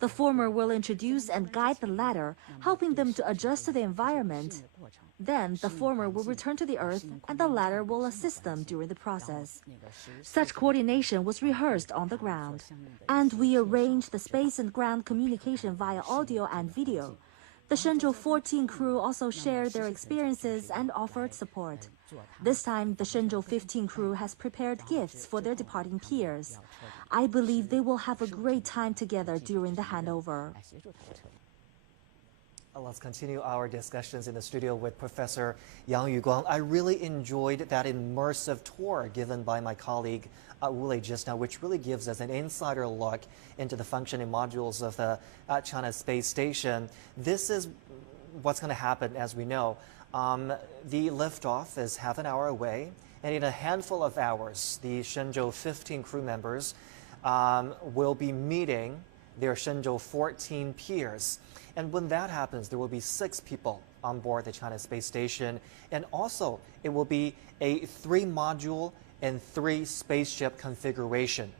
The former will introduce and guide the latter, helping them to adjust to the environment. Then, the former will return to the Earth, and the latter will assist them during the process. Such coordination was rehearsed on the ground. And we arranged the space and ground communication via audio and video. The Shenzhou 14 crew also shared their experiences and offered support. This time, the Shenzhou 15 crew has prepared gifts for their departing peers. I believe they will have a great time together during the handover. Let's continue our discussions in the studio with Professor Yang Yuguang. I really enjoyed that immersive tour given by my colleague Wu Lei just now, which really gives us an insider look into the functioning modules of the China Space Station. This is what's going to happen, as we know. The liftoff is half an hour away, and in a handful of hours, the Shenzhou 15 crew members will be meeting their Shenzhou 14 peers. And when that happens, there will be 6 people on board the China Space Station. And also, it will be a 3-module and 3 spaceship configuration,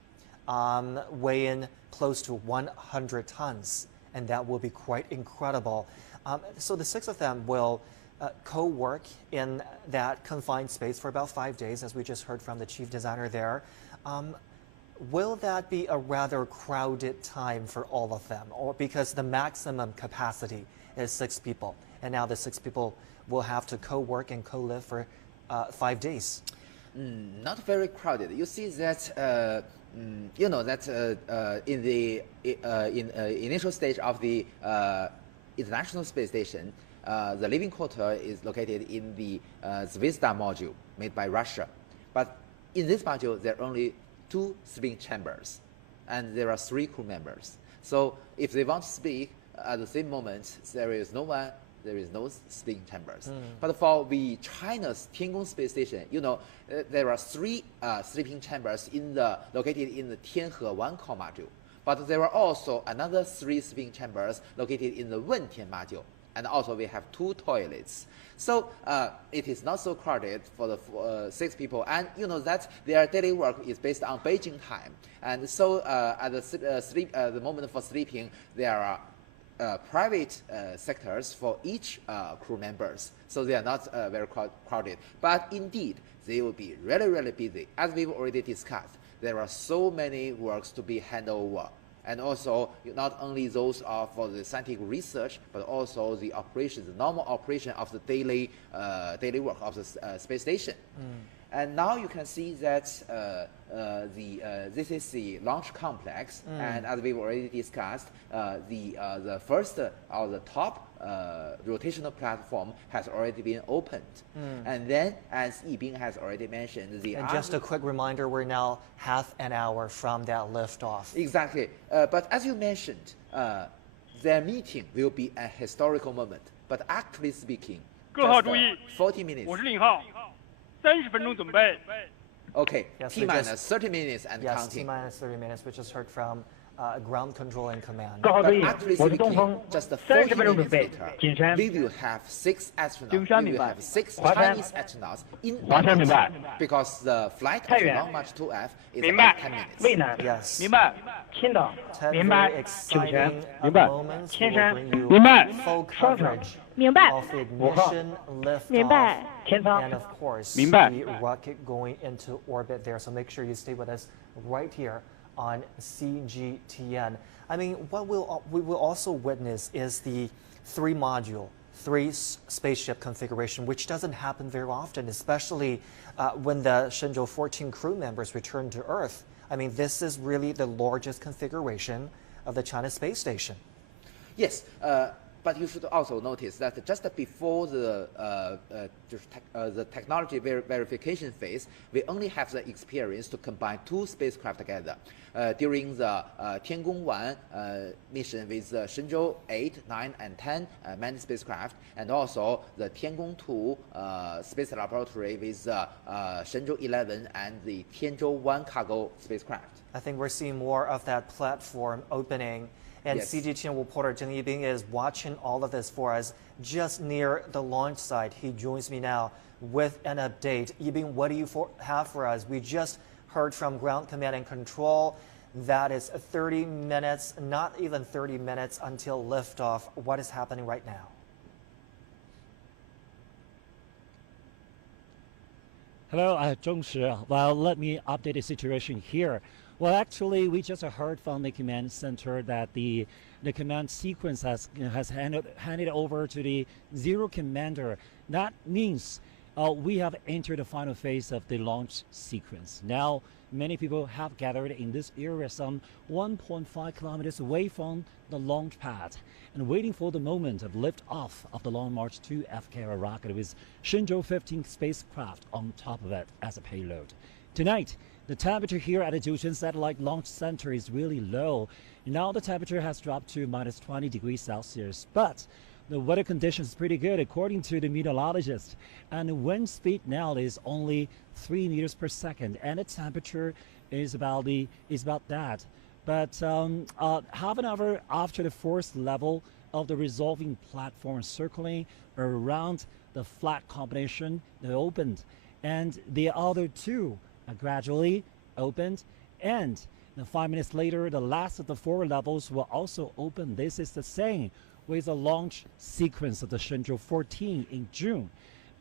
weighing close to 100 tons. And that will be quite incredible. So the 6 of them will co-work in that confined space for about 5 days, as we just heard from the chief designer there. Will that be a rather crowded time for all of them? Or because the maximum capacity is 6 people, and now the 6 people will have to co-work and co-live for 5 days? Not very crowded. You see that, you know, that in the initial stage of the International Space Station, the living quarter is located in the Zvezda module made by Russia. But in this module, there are only 2 sleeping chambers, and there are 3 crew members. So if they want to speak at the same moment, there is no one, there is no sleeping chambers. But for the China's Tiangong Space Station, you know, there are 3 sleeping chambers located in the Tianhe 1 core module. But there are also another 3 sleeping chambers located in the Wentian module. And also we have 2 toilets. So it is not so crowded for the 6 people. And you know that their daily work is based on Beijing time. And so at the moment for sleeping, there are private sectors for each crew members. So they are not very crowded. But indeed, they will be really, really busy. As we've already discussed, there are so many works to be handed over. And also, not only those are for the scientific research, but also the operation, the normal operation of the daily work of the space station. And now you can see that this is the launch complex, and as we've already discussed, the first or the top rotational platform has already been opened. And then, as Yibing has already mentioned, and just a quick reminder, we're now half an hour from that liftoff. Exactly. But as you mentioned, their meeting will be a historical moment. But actually speaking, 各号注意 40 minutes. 我是令浩，30分钟准备。 Okay, Yes, T we minus just- 30 minutes and Yes, counting. T-minus 30 minutes, we just heard from ground control and command. 各号注 But 意， actually 我是东 speaking, 风 just ，30 40分钟准 minutes 备 later,，景山 we will have 6 astronauts. 景山 We 明 will 白 have 6华山 Chinese astronauts in 华山明白 because the flight of 太原 Long March 2F is 明白 about 10 minutes. 渭南、 Yes. 明白，青岛、 10明白 very，酒泉 exciting 明白 moments. 千 We 山 will bring you 明白 full 双城 coverage 明白 of the ignition, liftoff, 明白天仓 and of course, 明白 the rocket going into orbit there. So make sure you stay with us right here on CGTN. I mean, what we will also witness is the 3-module, 3 spaceship configuration, which doesn't happen very often, especially when the Shenzhou 14 crew members return to Earth. I mean, this is really the largest configuration of the China Space Station. Yes, but you should also notice that just before the technology verification phase, we only have the experience to combine 2 spacecraft together. During the Tiangong 1 mission with the Shenzhou 8, 9, and 10 manned spacecraft, and also the Tiangong 2 space laboratory with Shenzhou 11 and the Tianzhou 1 cargo spacecraft. I think we're seeing more of that platform opening. And Yes. CGTN reporter Zheng Yibing is watching all of this for us just near the launch site. He joins me now with an update. Yibing, what do you have for us? We just heard from ground command and control That is 30 minutes, not even 30 minutes until liftoff. What is happening right now? Hello, Zhongshi. Well, let me update the situation here. Well, actually, we just heard from the command center that the command sequence has handed over to the zero commander. That means we have entered the final phase of the launch sequence. Now, many people have gathered in this area some 1.5 kilometers away from the launch pad and waiting for the moment of liftoff of the Long March 2 FKR rocket with Shenzhou 15 spacecraft on top of it as a payload. Tonight, the temperature here at the Jiuquan Satellite Launch Center is really low. Now the temperature has dropped to minus 20 degrees Celsius, but the weather condition is pretty good according to the meteorologist. And the wind speed now is only 3 meters per second, and the temperature is about that. But half an hour after the first level of the resolving platform circling around the flat combination, they opened, and the other two gradually opened, and 5 minutes later, the last of the 4 levels will also open. This is the same with the launch sequence of the Shenzhou 14 in June.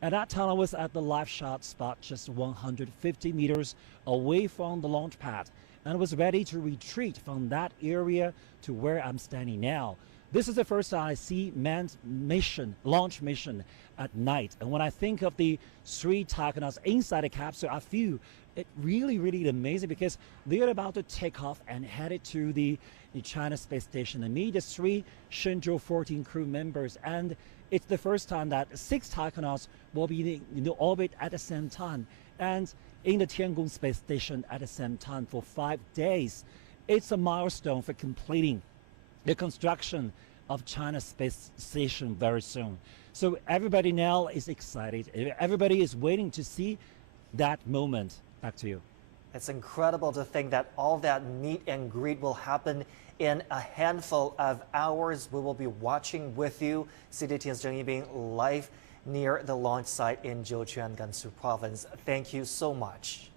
At that time, I was at the live shot spot just 150 meters away from the launch pad and was ready to retreat from that area to where I'm standing now. This is the first time I see manned launch mission at night. And when I think of the 3 Taikonauts inside the capsule, I feel it really amazing because they're about to take off and headed to the China space station and meet the 3 Shenzhou 14 crew members. And it's the first time that 6 Taikonauts will be in the orbit at the same time and in the Tiangong space station at the same time for 5 days. It's a milestone for completing the construction of China's space station very soon. So everybody now is excited. Everybody is waiting to see that moment. Back to you. It's incredible to think that all that meet and greet will happen in a handful of hours. We will be watching with you CGTN's Zheng Yibing live near the launch site in Jiuquan, Gansu Province. Thank you so much.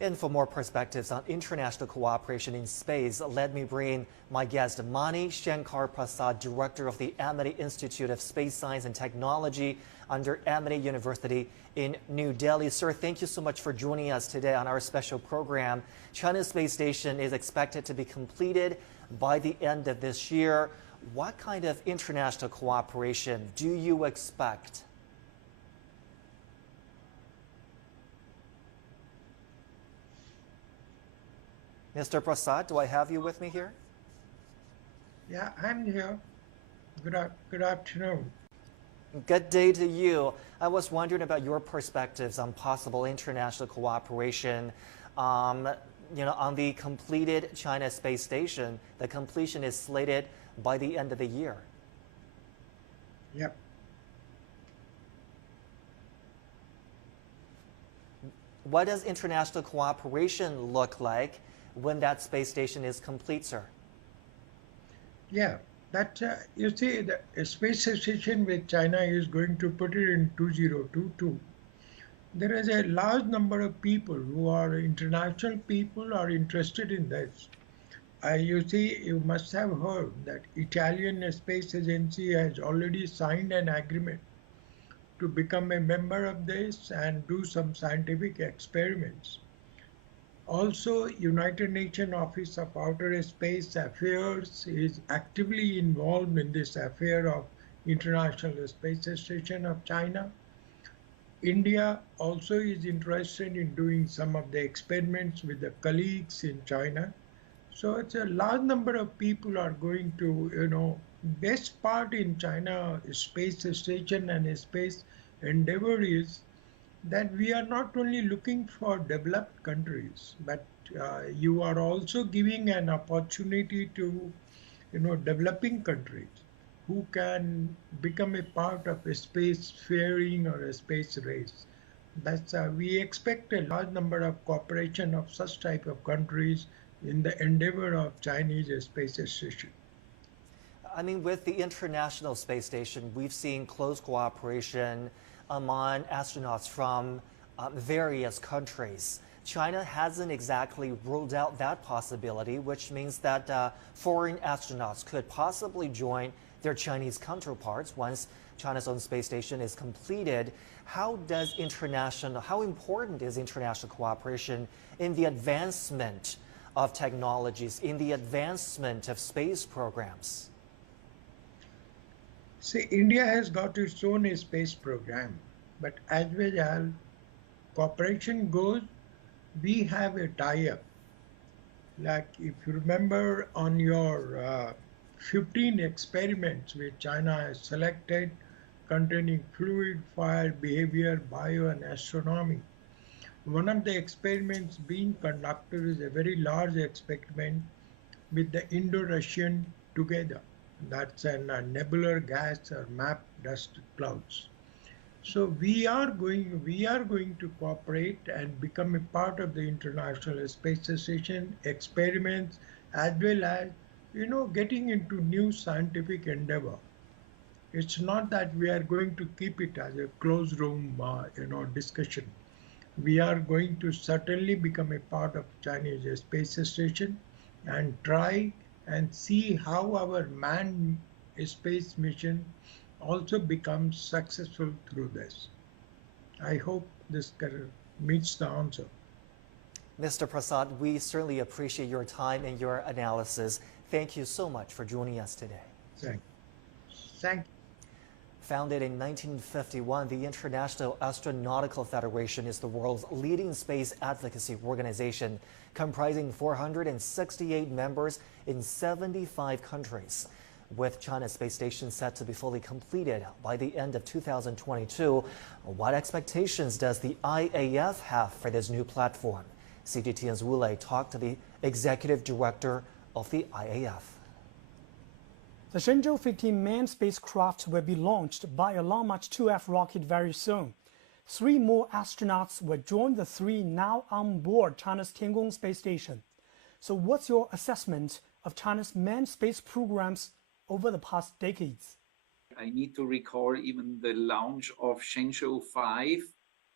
And for more perspectives on international cooperation in space, let me bring in my guest, Mani Shankar Prasad, Director of the Amity Institute of Space Science and Technology under Amity University in New Delhi. Sir, thank you so much for joining us today on our special program. China's space station is expected to be completed by the end of this year. What kind of international cooperation do you expect? Mr. Prasad, do I have you with me here? Yeah, I'm here. Good afternoon. Good day to you. I was wondering about your perspectives on possible international cooperation. On the completed China space station, the completion is slated by the end of the year. Yep. What does international cooperation look like when that space station is complete, sir? Yeah, that you see, the space station with China is going to put it in 2022. There is a large number of people who are international people are interested in this. You see, you must have heard that Italian Space Agency has already signed an agreement to become a member of this and do some scientific experiments. Also, United Nations Office of Outer Space Affairs is actively involved in this affair of International Space Station of China. India also is interested in doing some of the experiments with the colleagues in China. So it's a large number of people are going to, best part in China space station and space endeavor is that we are not only looking for developed countries, but you are also giving an opportunity to, developing countries who can become a part of a space faring or a space race. That's we expect a large number of cooperation of such type of countries in the endeavor of Chinese space station. I mean, with the International Space Station, we've seen close cooperation among astronauts from various countries. China hasn't exactly ruled out that possibility, which means that foreign astronauts could possibly join their Chinese counterparts once China's own space station is completed. How important is international cooperation in the advancement of technologies, in the advancement of space programs? See, India has got its own space program, but as well as cooperation goes, we have a tie-up. Like if you remember on your 15 experiments which China has selected containing fluid, fire, behavior, bio and astronomy. One of the experiments being conducted is a very large experiment with the Indo-Russian together. That's a nebular gas or map dust clouds. So we are going to cooperate and become a part of the International Space Station experiments, as well as getting into new scientific endeavor. It's not that we are going to keep it as a closed room discussion. We are going to certainly become a part of Chinese space station and try and see how our manned space mission also becomes successful through this. I hope this meets the answer. Mr. Prasad, we certainly appreciate your time and your analysis. Thank you so much for joining us today. Thank you. Founded in 1951, the International Astronautical Federation is the world's leading space advocacy organization, comprising 468 members in 75 countries. With China's space station set to be fully completed by the end of 2022, what expectations does the IAF have for this new platform? CGTN's Wu Lei talked to the executive director of the IAF. The Shenzhou 15 manned spacecraft will be launched by a Long March 2F rocket very soon. 3 more astronauts will join the 3 now on board China's Tiangong space station. So what's your assessment of China's manned space programs over the past decades? I need to recall even the launch of Shenzhou 5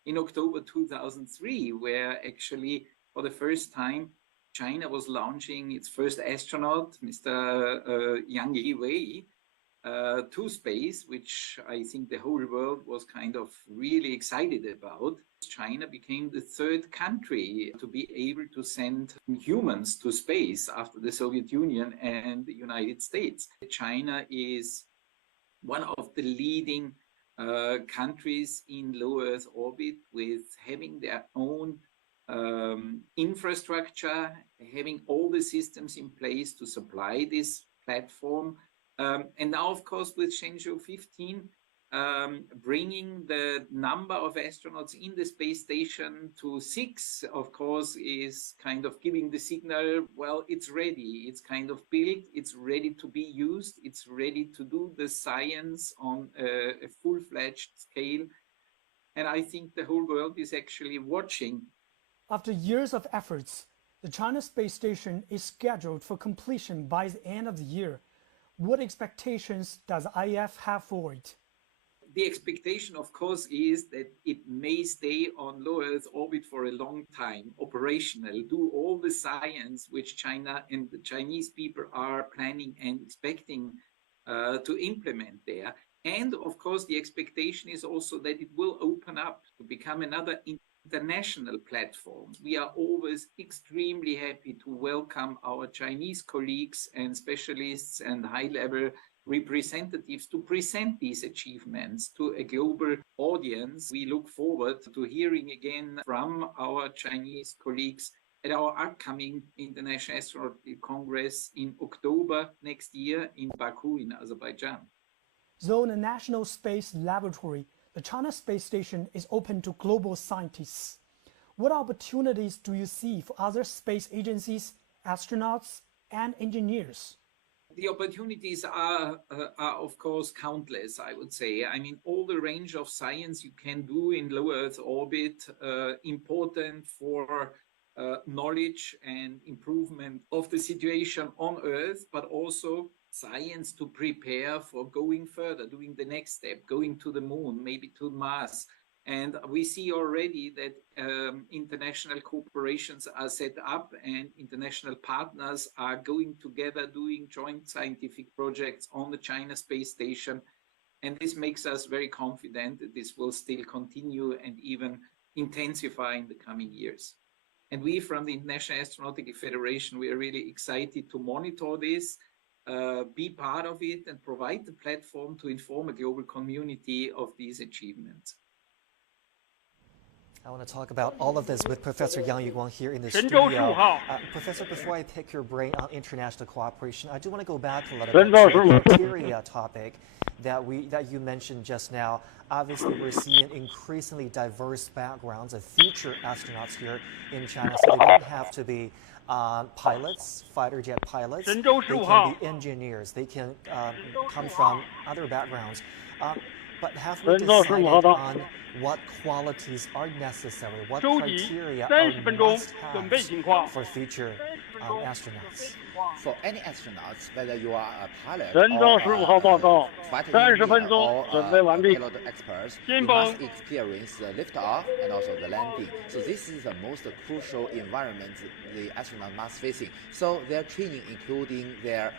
in October 2003, where actually for the first time China was launching its first astronaut, Mr. Yang Yiwei, to space, which I think the whole world was kind of really excited about. China became the 3rd country to be able to send humans to space after the Soviet Union and the United States. China is one of the leading countries in low Earth orbit, with having their own infrastructure, having all the systems in place to supply this platform. And now, of course, with Shenzhou 15, bringing the number of astronauts in the space station to 6, of course, is kind of giving the signal, well, it's ready, it's kind of built, it's ready to be used, it's ready to do the science on a full-fledged scale. And I think the whole world is actually watching. After years of efforts, the China space station is scheduled for completion by the end of the year. What expectations does IAF have for it? The expectation, of course, is that it may stay on low Earth orbit for a long time, operational, do all the science which China and the Chinese people are planning and expecting to implement there. And of course, the expectation is also that it will open up to become another international platform. We are always extremely happy to welcome our Chinese colleagues and specialists and high-level representatives to present these achievements to a global audience. We look forward to hearing again from our Chinese colleagues at our upcoming International Astronautical Congress in October next year in Baku in Azerbaijan. Though in the National Space Laboratory, the China space station is open to global scientists. What opportunities do you see for other space agencies, astronauts, and engineers? The opportunities are of course countless, I would say. I mean, all the range of science you can do in low Earth orbit, important for knowledge and improvement of the situation on Earth, but also science to prepare for going further, doing the next step, going to the moon, maybe to Mars, And we see already that international cooperations are set up and international partners are going together doing joint scientific projects on the China space station. And this makes us very confident that this will still continue and even intensify in the coming years. And we from the International Astronautical Federation, we are really excited to monitor this, be part of it, and provide the platform to inform a global community of these achievements. I want to talk about all of this with Professor Yang Yuguang here in the 神舟 studio. 15号 Professor, before I pick your brain on international cooperation, I do want to go back a little 神 bit 舟 to 15 the criteria topic that you mentioned just now. Obviously, we're seeing increasingly diverse backgrounds of future astronauts here in China, so they don't have to be pilots, fighter jet pilots. 神 They 舟 can 15号 be engineers. They can come from other backgrounds. But have we 神舟 decided 15号到 on what qualities are necessary, what 周吉 criteria 30 are 分钟 must 准备情况 for future astronauts? For any astronauts, whether you are a pilot 神舟 or 15号报告 fighter 30 engineer 分钟 or 准备完毕 pilot experts, you 金崩 must experience the liftoff and also the landing. So this is the most crucial environment the astronaut must facing. So their training, including their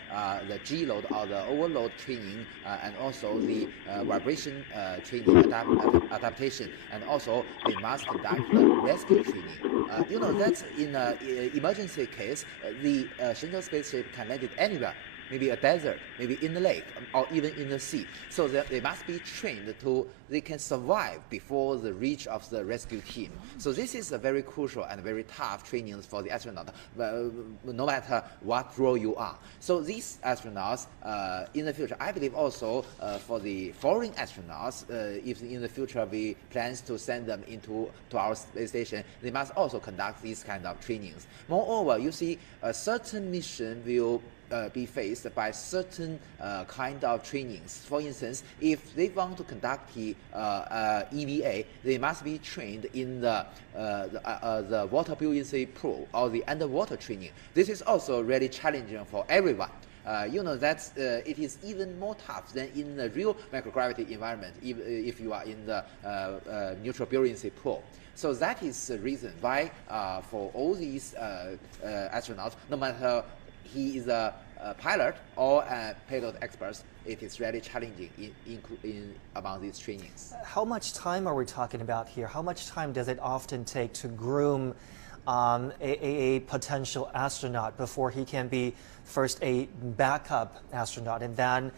the G load or the overload training, and also the vibration training, adaptation, and also they must conduct the rescue training. You know that in an emergency case, the Shenzhou spaceship can land it anywhere. Maybe a desert, maybe in the lake, or even in the sea. So that they must be trained they can survive before the reach of the rescue team. So this is a very crucial and very tough training for the astronaut, no matter what role you are. So these astronauts, in the future, I believe also for the foreign astronauts, if in the future we plans to send them to our space station, they must also conduct these kind of trainings. Moreover, you see, a certain mission will be faced by certain kind of trainings. For instance, if they want to conduct the EVA, they must be trained in the water buoyancy pool or the underwater training. This is also really challenging for everyone. You know that it is even more tough than in the real microgravity environment if you are in the neutral buoyancy pool. So that is the reason why for all these astronauts, no matter he is a pilot or a payload expert, it is really challenging among these trainings. How much time are we talking about here? How much time does it often take to groom a potential astronaut before he can be first a backup astronaut and then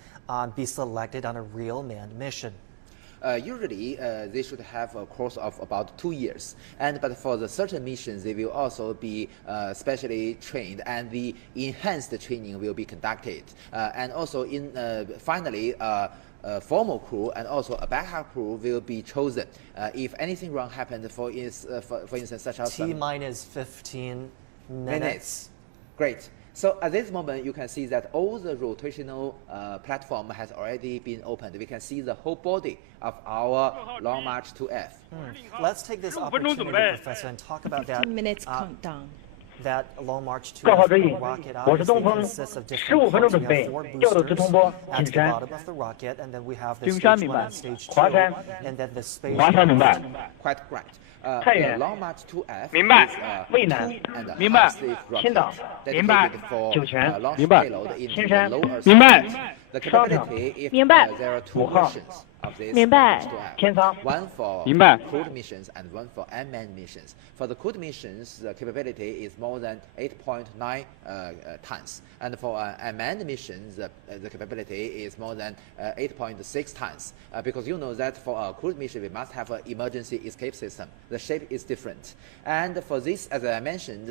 be selected on a real manned mission? Usually, they should have a course of about 2 years. But for the certain missions, they will also be specially trained, and the enhanced training will be conducted. And also, finally, a formal crew and also a backup crew will be chosen. If anything wrong happened, for instance, such as T-minus 15 minutes. Great. So at this moment, you can see that all the rotational platform has already been opened. We can see the whole body of our Long March 2F. Let's take this opportunity, Professor, and talk about that. 15 minutes countdown. That Long March 2 各号追 rocket 我是东 obviously 风 consists of 15 分钟 different 准 parts. We 备 have 4调度 boosters 直通波 at 进 the 山 bottom of the rocket, and then we have the 金山 stage 明 1 白 and stage 2, 华山 and then the space. 华山明白 Quite right. 太 The 原 Long March 2F 明白 is 渭南 two and a 明白 half stage rocket 青岛 明白 dedicated for 酒泉 launch 明白 payload into 青 the 山 low Earth 明白 orbit. The capability, if 明白 there are two 5号 missions of this 明白 Long March 2F, 天仓 one for 明白 crewed missions and one for unmanned missions. For the crewed missions, the capability is more than 8.9 tons, and for unmanned missions, the capability is more than 8.6 tons. Because you know that for a crewed mission, we must have an emergency escape system. The shape is different, and for this, as I mentioned,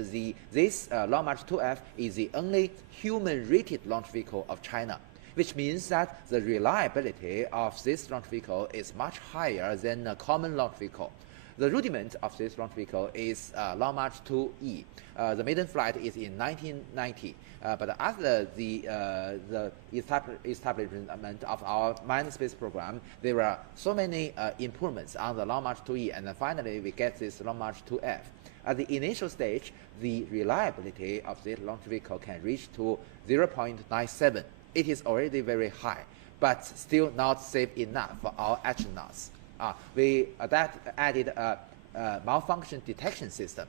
this Long March 2F is the only human-rated launch vehicle of China, which means that the reliability of this launch vehicle is much higher than a common launch vehicle. The rudiment of this launch vehicle is Long March 2E. The maiden flight is in 1990, but after the establishment of our manned space program, there were so many improvements on the Long March 2E, and then finally we get this Long March 2F. At the initial stage, the reliability of this launch vehicle can reach to 0.97. It is already very high, but still not safe enough for our astronauts. That added a malfunction detection system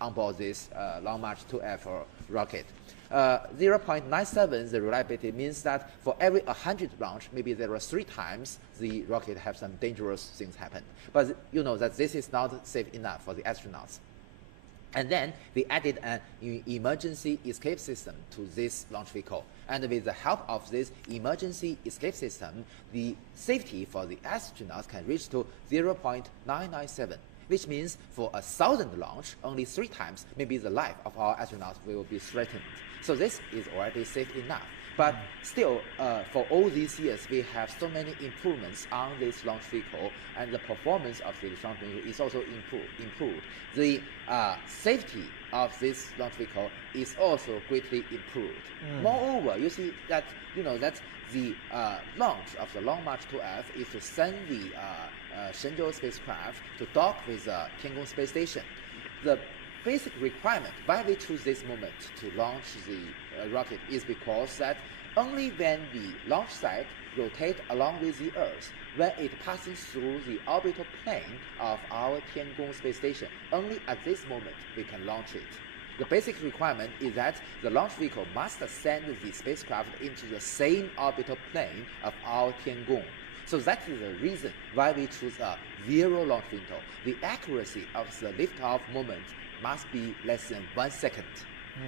on board this Long March 2F rocket. 0.97, the reliability means that for every 100 launch, maybe there are 3 times the rocket have some dangerous things happen. But you know that this is not safe enough for the astronauts. And then we added an emergency escape system to this launch vehicle. And with the help of this emergency escape system, the safety for the astronauts can reach to 0.997. Which means for 1,000 launch, only 3 times, maybe the life of our astronauts will be threatened. So this is already safe enough. But still, for all these years, we have so many improvements on this launch vehicle, and the performance of the launch vehicle is also improved. The safety of this launch vehicle is also greatly improved. Moreover, you see that the launch of the Long March 2F is to send the Shenzhou spacecraft to dock with Tiangong space station. The basic requirement why we choose this moment to launch the rocket is because that only when the launch site rotates along with the Earth, when it passes through the orbital plane of our Tiangong space station, only at this moment we can launch it. The basic requirement is that the launch vehicle must send the spacecraft into the same orbital plane of our Tiangong. So that is the reason why we choose a 0 launch window. The accuracy of the liftoff moment must be less than 1 second.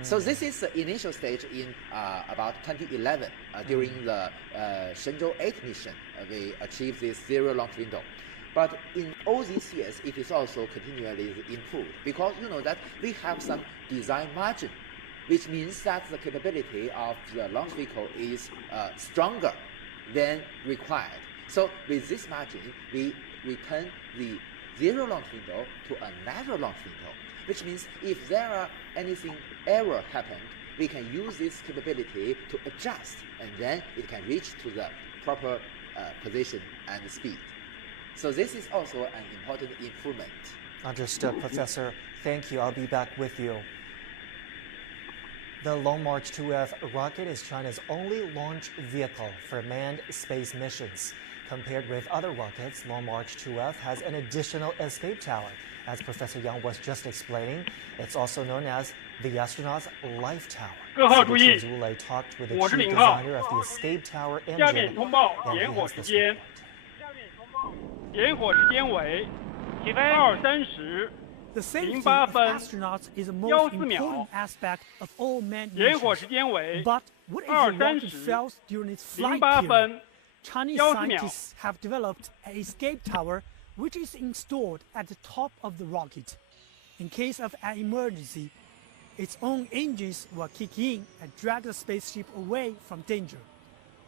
So this is the initial stage in about 2011 during the Shenzhou 8 mission. We achieved this 0 launch window. But in all these years, it is also continually improved because you know that we have some design margin, which means that the capability of the launch vehicle is stronger than required. So with this margin, we return the 0 launch window to a narrow launch window, which means if there are anything error happened, we can use this capability to adjust, and then it can reach to the proper position and speed. So this is also an important improvement. Understood, Professor. Thank you. I'll be back with you. The Long March 2F rocket is China's only launch vehicle for manned space missions. Compared with other rockets, Long March 2F has an additional escape tower. As Professor Yang was just explaining, it's also known as the astronaut's life tower. 各号注意， Zhu Lei talked with the 我是 chief 领号。 designer of the escape tower 下 engine, 面通报 and 点 he 火 has 时 this 间 report.。点火时间为2:30。 The safety 08 of 分 astronauts is the 14 most 秒 important aspect of all manned 点火 missions. 时间为 But what if the rocket 2:30 fails during its flight 08 period? 分 Chinese 14 秒 scientists have developed an escape tower which is installed at the top of the rocket. In case of an emergency, its own engines will kick in and drag the spaceship away from danger.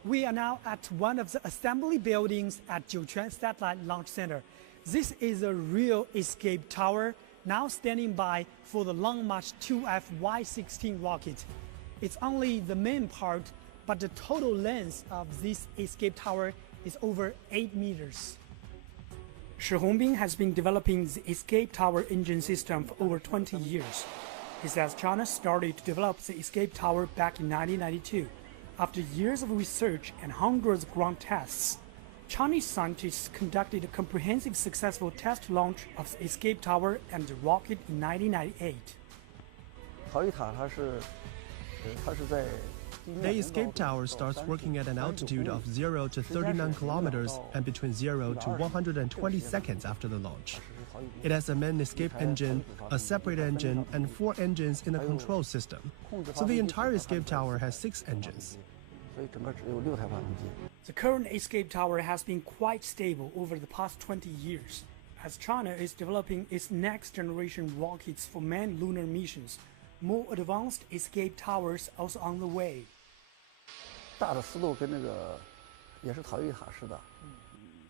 We are now at one of the assembly buildings at Jiuquan Satellite Launch Center. This is a real escape tower now standing by for the Long March 2F Y-16 rocket. It's only the main part, but the total length of this escape tower is over 8 meters. Shi Hongbin has been developing the escape tower engine system for over 20 years. He says China started to develop the escape tower back in 1992. After years of research and hundreds of ground tests, Chinese scientists conducted a comprehensive successful test launch of the escape tower and the rocket in 1998. The escape tower starts working at an altitude of 0 to 39 kilometers and between 0 to 120 seconds after the launch. It has a main escape engine, a separate engine, and 4 engines in the control system. So the entire escape tower has 6 engines. The current escape tower has been quite stable over the past 20 years, as China is developing its next generation rockets for manned lunar missions. More advanced escape towers also on the way.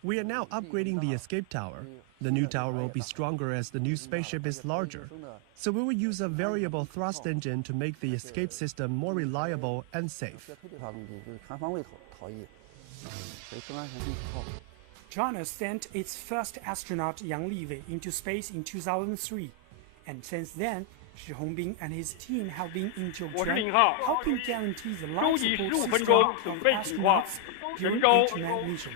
We are now upgrading the escape tower. The new tower will be stronger as the new spaceship is larger. So we will use a variable thrust engine to make the escape system more reliable and safe. China sent its first astronaut Yang Liwei into space in 2003, and since then, Xu Hongbin and his team have been in 我是 Zhouzhan 林浩 helping guarantee the 周 life 集 support 15分 system 钟 of 准备情况 astronauts during 神舟 internet mission.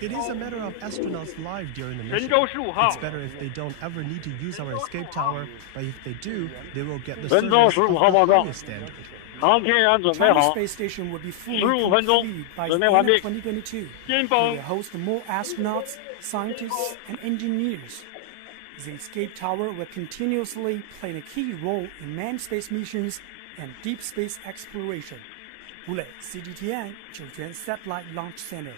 It is a matter of astronauts' life during the 神 mission. 舟15号 It's better if they don't ever need to use our escape tower, but if they do, they will get the 神舟 service of 15号报 the 告 highest standard. 航天员准备 Chinese 好， space station will be fully 15分钟 complete by 准 the 备完 end of 毕 2022. 巅 We 峰 will host more astronauts, scientists, and engineers. The escape tower will continuously play a key role in manned space missions and deep space exploration. Wu Lei, CGTN, Zhouzhan Satellite Launch Center.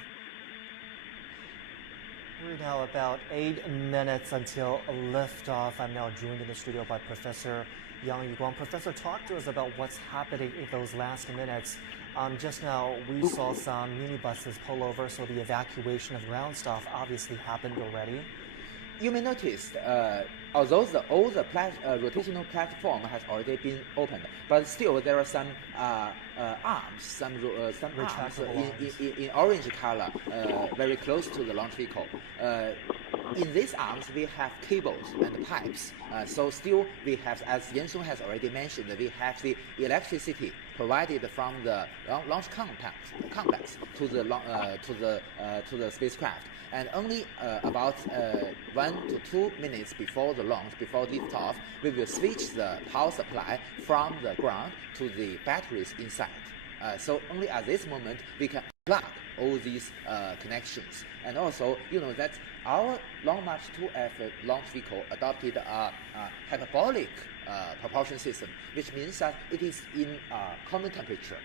We're now about 8 minutes until liftoff. I'm now joined in the studio by Professor Yang Yuguang. Professor, talk to us about what's happening in those last minutes. Just now, we saw some minibuses pull over, so the evacuation of ground staff obviously happened already. You may notice, although all the rotational platform has already been opened, but still there are some arms, some arms in orange color, very close to the launch vehicle. In these arms, we have cables and pipes. So still, we have, as Yan Song has already mentioned, we have the electricity provided from the launch complex to the spacecraft. And only about 1 to 2 minutes before the launch, before liftoff, we will switch the power supply from the ground to the batteries inside. So only at this moment we can plug all these connections. And also, you know that our Long March 2F launch vehicle adopted a hyperbolic propulsion system, which means that it is in common temperature.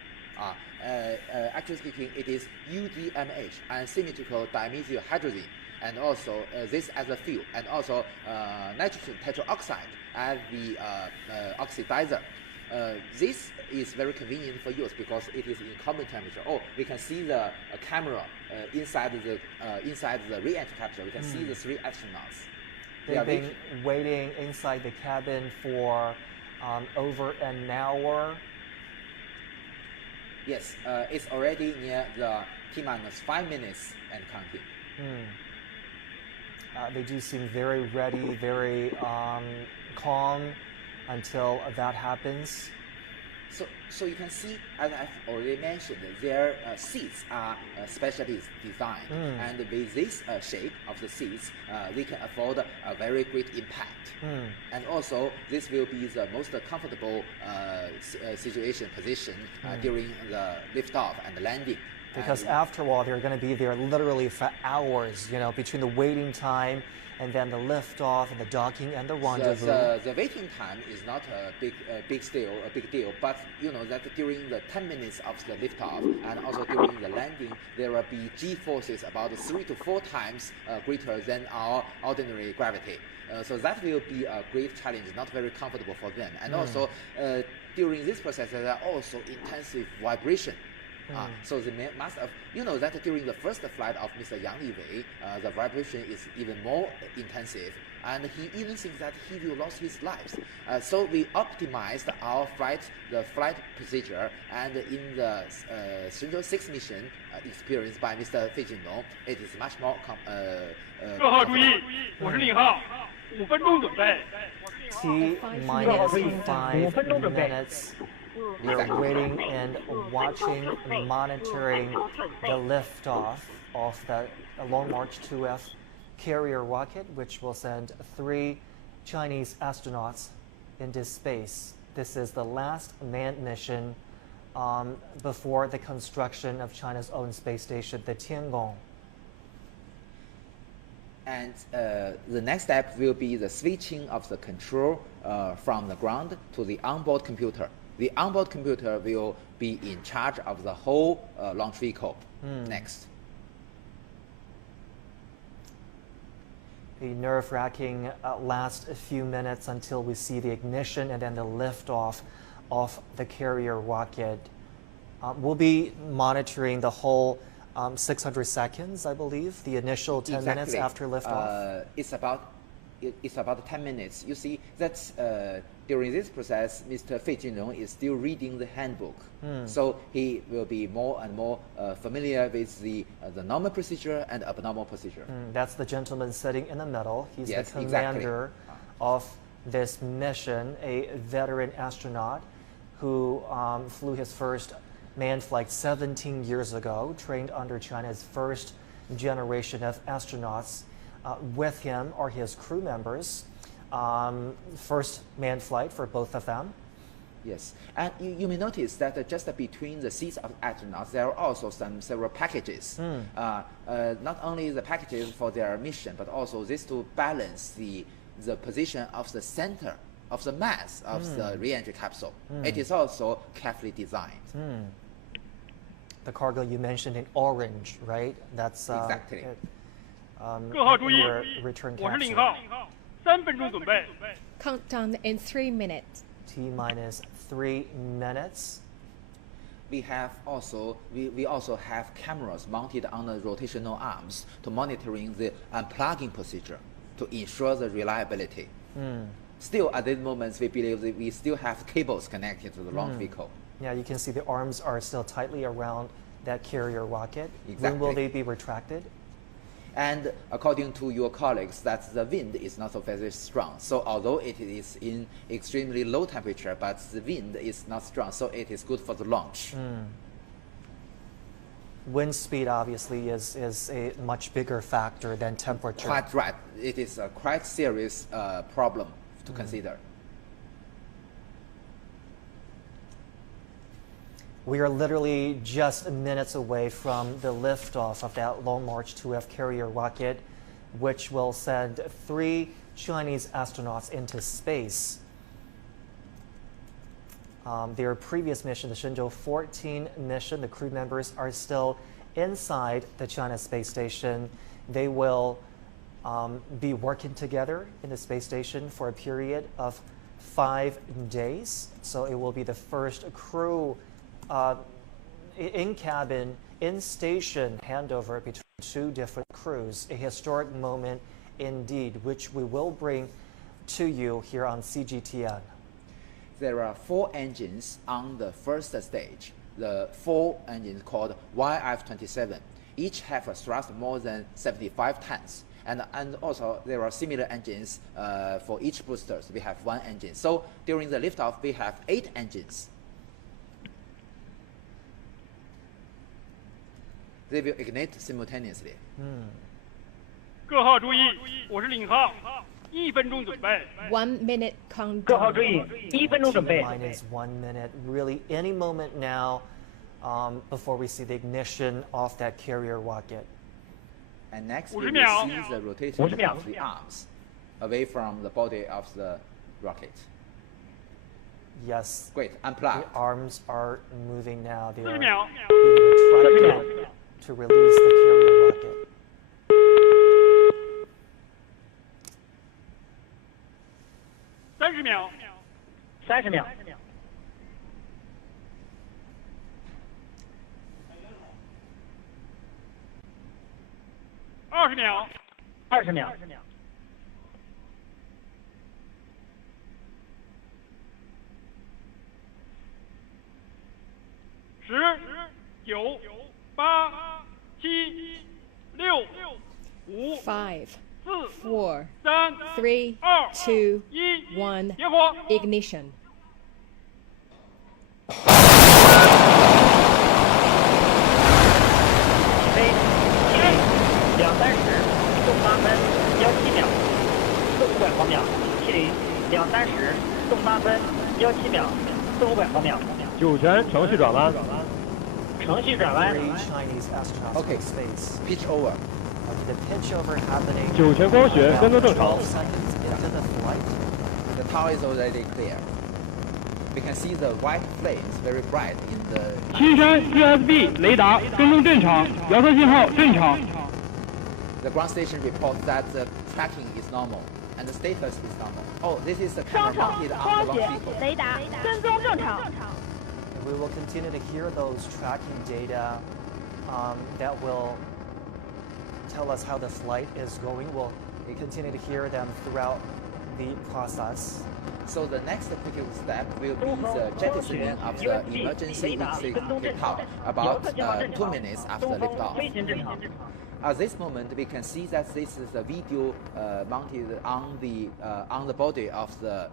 Actually speaking, it is UDMH, unsymmetrical dimethyl hydrazine, and also this as a fuel, and also nitrogen tetroxide as the oxidizer. This is very convenient for use because it is in common temperature. Oh, we can see the camera inside the re-entry capsule. We can see the 3 astronauts. They've been waiting inside the cabin for over an hour. Yes, it's already near the T-minus 5 minutes and counting. They do seem very ready, very calm until that happens. So you can see, as I've already mentioned, their seats are specially designed, and with this shape of the seats, we can afford a very great impact. And also, this will be the most comfortable position during the liftoff and the landing. Because after all, they're going to be there literally for hours, you know, between the waiting time and then the liftoff and the docking and the rendezvous. The waiting time is not a big deal, but you know that during the 10 minutes of the liftoff and also during the landing, there will be G forces about 3 to 4 times greater than our ordinary gravity. So that will be a great challenge, not very comfortable for them. And also, during this process, there are also intensive vibration. So they must have, you know, that during the first flight of Mr. Yang Liwei, the vibration is even more intensive, and he even thinks that he will lose his life. So we optimized our the flight procedure, and in the Shenzhou 6 mission experienced by Mr. Fei Jinlong, it is much more. 各号注意，我是林浩，5分钟准备。 T-minus 5 minutes. We're waiting and watching, monitoring the liftoff of the Long March 2F carrier rocket, which will send 3 Chinese astronauts into space. This is the last manned mission before the construction of China's own space station, the Tiangong. And the next step will be the switching of the control from the ground to the onboard computer. The onboard computer will be in charge of the whole launch vehicle next. The nerve-wracking last few minutes until we see the ignition and then the liftoff of the carrier rocket. We'll be monitoring the whole 600 seconds, I believe, the initial 10 minutes after liftoff. It's about 10 minutes. You see that during this process, Mr. Fei Jinlong is still reading the handbook. So he will be more and more familiar with the normal procedure and abnormal procedure. That's the gentleman sitting in the middle. He's yes, the commander of this mission, a veteran astronaut who flew his first manned flight 17 years ago, trained under China's first generation of astronauts. With him are his crew members. First manned flight for both of them. Yes, and you may notice that just between the seats of astronauts, there are also several packages. Not only the packages for their mission, but also this to balance the position of the center of the mass of the re-entry capsule. It is also carefully designed. The cargo you mentioned in orange, right? That's exactly. 各号注意， your return 我是 capsule. 领号，3分钟准备。 Countdown in 3 minutes. T-minus 3 minutes. We also have cameras mounted on the rotational arms to monitoring the unplugging procedure to ensure the reliability. Still, at this moment, we believe that we still have cables connected to the launch vehicle. Yeah, you can see the arms are still tightly around that carrier rocket. Exactly. When will they be retracted? And according to your colleagues, that the wind is not so very strong. So although it is in extremely low temperature, but the wind is not strong, so it is good for the launch. Wind speed obviously is a much bigger factor than temperature. Quite right. It is a quite serious problem to consider. We are literally just minutes away from the liftoff of that Long March 2F carrier rocket, which will send 3 Chinese astronauts into space. Their previous mission, the Shenzhou 14 mission, the crew members are still inside the China space station. They will be working together in the space station for a period of 5 days. So it will be the first crew in-cabin, in-station handover between 2 different crews. A historic moment indeed, which we will bring to you here on CGTN. There are 4 engines on the first stage. The 4 engines called YF-27. Each have a thrust more than 75 tons. And also there are similar engines for each boosters. We have 1 engine. So during the liftoff, we have 8 engines. They will ignite simultaneously. 各号注意，我是领号，1分钟准备。 1 minute 各号 countdown. 注意，1分钟准备。 Minus 1 minute. Really, any moment now before we see the ignition of that carrier rocket. And next, 50 we will秒。 see the rotation 50秒。 of the arms away from the body of the rocket. Yes. Great, The unplug. arms are moving now. They 40 are 秒。 being retracted to release the carrier rocket. 30秒。 30秒。 20秒。 20秒。 10、9、8、7、6、5、 5, 4、 4, 3、 3, 2, 1. 点火。 Ignition. 起飞，T0 230，动8分17秒，4、500毫秒。T0 230，动8分17秒，4、500毫秒。酒泉程序转弯。程序转弯。 3 Chinese astronauts Okay. in space. Pitch over. The pitch over happening. 酒泉光学跟踪正常。 12 seconds into the flight. The tower is already clear. We can see the white flames very bright in the. 青山 USB 雷达跟踪正常，遥测信号正常。 The ground station reports that the tracking is normal and the status is normal. Oh, this is the camera mounted on the launch vehicle. 雷达跟踪正常。 And we will continue to hear those tracking data that will tell us how the flight is going. We'll continue to hear them throughout the process. So the next critical step will be the jettisoning of the emergency liftoff about 2 minutes after liftoff. At this moment, we can see that this is a video mounted on the body of the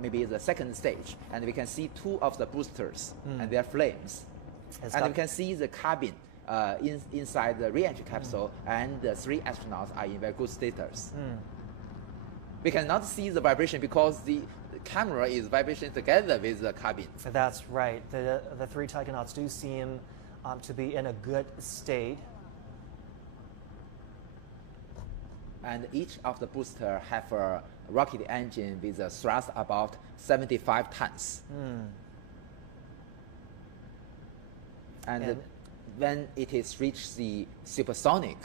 maybe the second stage, and we can see 2 of the boosters and their flames, and we can see the cabin inside the re-entry capsule, and the 3 astronauts are in very good status. We cannot see the vibration because the camera is vibrating together with the cabin. That's right. The 3 taikonauts do seem to be in a good state. And each of the booster have a rocket engine with a thrust about 75 tons. And when it is reached the supersonic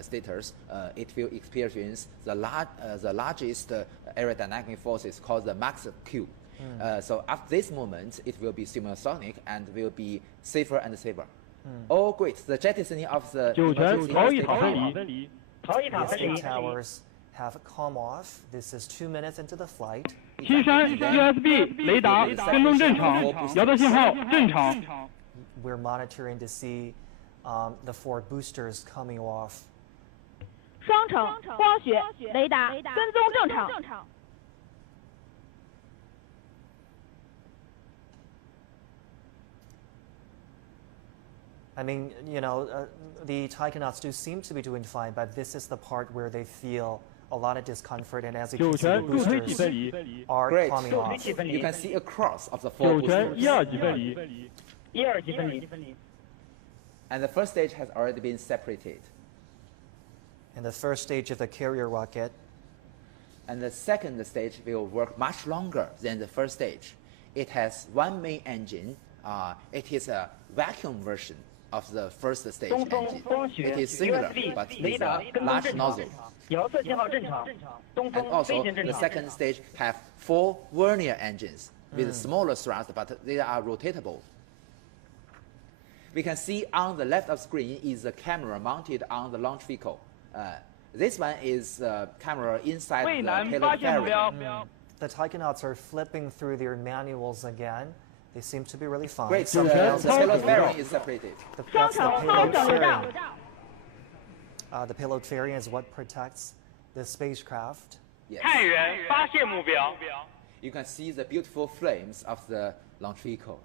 status, it will experience the largest aerodynamic forces called the Mach Q. So at this moment, it will be supersonic and will be safer and safer. Oh, great! The jettisoning of the the towers have come off. This is 2 minutes into the flight. 青山 USB 雷达跟踪正常，遥测信号正常。 We're monitoring to see the 4 boosters coming off. 双程光学雷达跟踪正常。 I mean, you know, the taikonauts do seem to be doing fine, but this is the part where they feel a lot of discomfort, and as you can see, the boosters are Great. coming off. You can see a cross of the 4 boosters. And the first stage has already been separated. In the first stage of the carrier rocket, and the second stage will work much longer than the first stage. It has 1 main engine. It is a vacuum version of the first stage engine. It is similar, but with a large nozzle. And also, the second stage have 4 vernier engines with smaller thrust, but they are rotatable. We can see on the left of screen is the camera mounted on the launch vehicle. This one is the camera inside the payload fairing. The taikonauts are flipping through their manuals again. They seem to be really fine. Great, so the payload fairing is separated. That's the payload fairing. The payload fairing is what protects the spacecraft. Yes. 探员发现目标。 You can see the beautiful flames of the launch vehicle.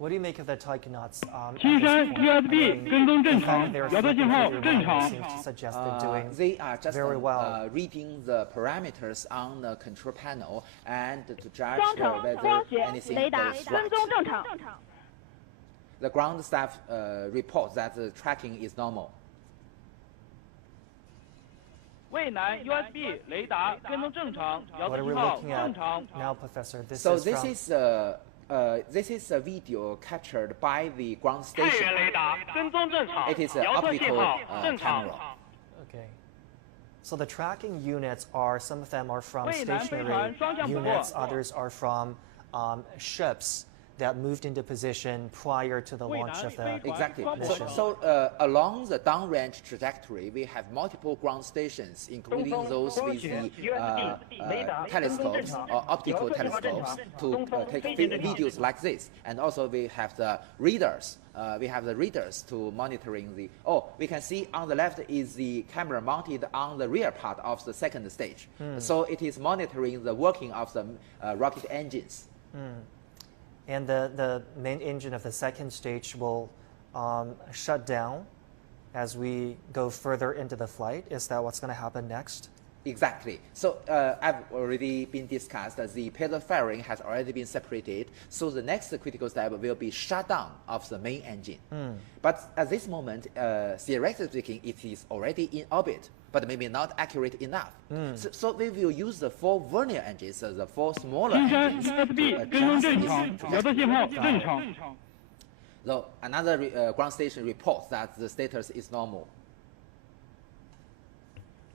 What do you make of the taikonauts? 青山 USB 跟踪正常，遥测信号正常。 They are just reading the parameters on the control panel and to judge whether anything goes right. The ground staff reports that the tracking is normal. 渭南 USB 雷达跟踪正常，遥 What 测 are we 信号 looking 正 at 常。 now, Professor? This So is this from this is a video captured by the ground 探 station. 员雷达跟踪正常， It is an 遥测信 optical 号正常。 camera. Okay. So the tracking units are, some of them are from 渭南飞 stationary 船双向捕获。 units, others are from ships that moved into position prior to the launch of the Exactly. mission. So along the downrange trajectory, we have multiple ground stations, including those with the telescopes or optical telescopes to take videos like this. And also we have the readers. We have the readers to monitoring the. Oh, we can see on the left is the camera mounted on the rear part of the second stage. So it is monitoring the working of the rocket engines. And the main engine of the second stage will shut down as we go further into the flight. Is that what's going to happen next? Exactly. So I've already been discussed that the payload fairing has already been separated. So the next critical step will be shutdown of the main engine. But at this moment, theoretically speaking, it is already in orbit, but maybe not accurate enough. So we will use the 4 vernier engines, the 4 smaller 青山 engines, USB to 跟踪 adjust 正 its 常，遥测信号正常。 So another ground station reports that the status is normal.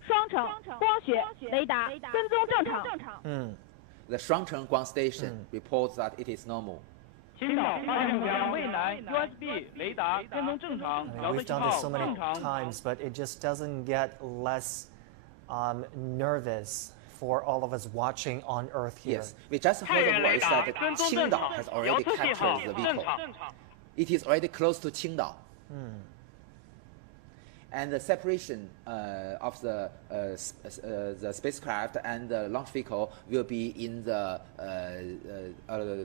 双程光学雷达跟踪正常。 The Shuangcheng ground station reports that it is normal. 青岛发现目标，未来 USB 雷达跟踪正常， I 遥 mean, 测 we've 信 done this 号 so 正 many 常。 times, but it just doesn't get less nervous for all of us watching on Earth here. Yes, we just heard the voice that 跟踪正 Qingdao 常， has 遥 already 测信号 captured the 正 vehicle. 常。 It is already close to Qingdao. And the separation of the spacecraft and the launch vehicle will be in the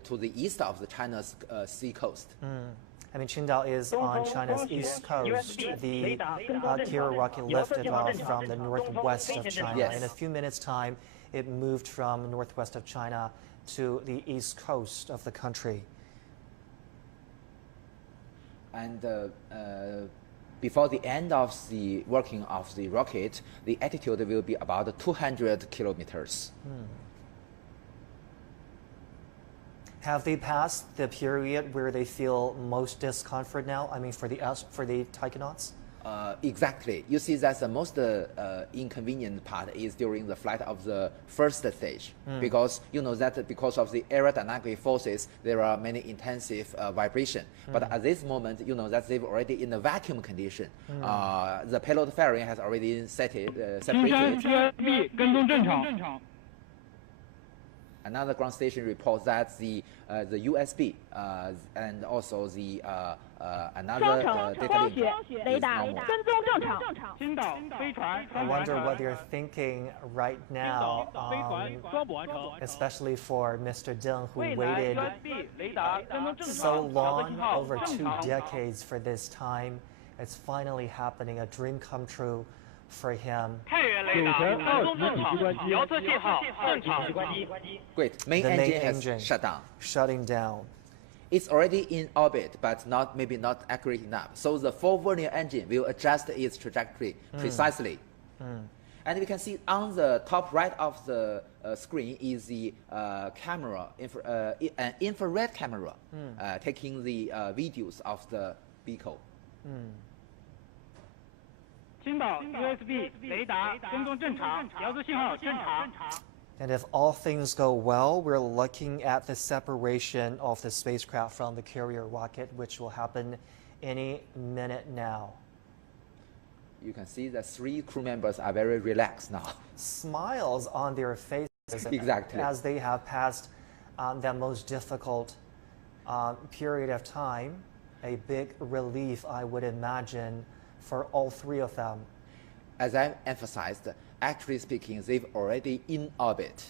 to the east of the China's sea coast. I mean, Qingdao is on China's east coast. The Kira rocket lifted off from the northwest of China. Yes. In a few minutes' time, it moved from northwest of China to the east coast of the country. And before the end of the working of the rocket, the altitude will be about 200 kilometers. Have they passed the period where they feel most discomfort now? I mean, for the taikonauts? Exactly. You see that the most inconvenient part is during the flight of the first stage, because you know that because of the aerodynamic forces, there are many intensive vibration. But at this moment, you know that they've already in a vacuum condition. The payload fairing has already separated. USB 跟踪正常。 Another ground station reports that the USB and also the 双 another 城 data 光 link 学 is 雷达 normal. 跟踪正常。 青岛飞船 I wonder what they're thinking right now, 飞船装补完成。 especially for Mr. Deng, who 未来 waited USB 雷达跟踪正 so 常，遥测 long, 信号 over 正 2 常。 decades for this time. It's finally happening, a dream come true for him. 太原雷达跟踪正常，遥测信号正常。 Great. Main The main engine has engine shut down. shutting down. It's already in orbit, but maybe not accurate enough. So the 4 vernier engine will adjust its trajectory precisely. And we can see on the top right of the screen is the camera, an infrared camera, taking the videos of the vehicle. 青岛 USB 雷达跟踪正常，遥测信号正常。 And if all things go well, we're looking at the separation of the spacecraft from the carrier rocket, which will happen any minute now. You can see the 3 crew members are very relaxed now. Smiles on their faces Exactly. as they have passed that most difficult period of time. A big relief, I would imagine, for all 3 of them. As I emphasized, actually speaking, they've already in orbit.